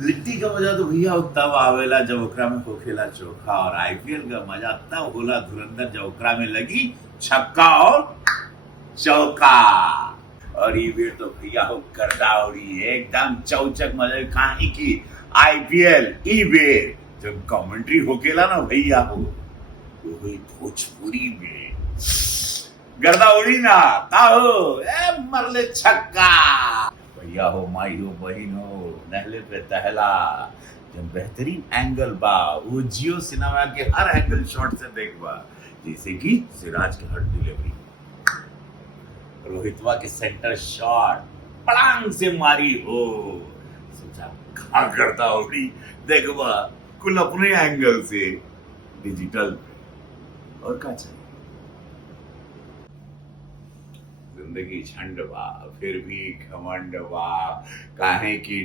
लिट्टी का मजा तो भैया तब आवेला जब ओकरा में होखेला चोखा, और आईपीएल का मजा तब होला धुरंधर जब ओकरा में लगी छक्का और चौका। और ये बेर तो भैया हो गर्दा उड़ी एकदम चौचक मजे काहे की आईपीएल ई बेर जब कमेंट्री होकेला ना भैया हो वो हुई भोजपुरी में गर्दा उड़ी ना का हो ए मरले छक्का। भैया हो माई हो बहन हो नहले पे तहला जब बेहतरीन एंगल बा वो जियो सिनेमा के हर एंगल शॉट से देखबा, जैसे कि सिराज के हट डिलीवरी, रोहितवा के सेंटर शॉट पड़ांग से मारी हो, सोचा कहा करता होगी देखबा कुल अपने एंगल से डिजिटल पे। और क्या चाहिए, जिंदगी झंड बा फिर भी घमंड बा काहे की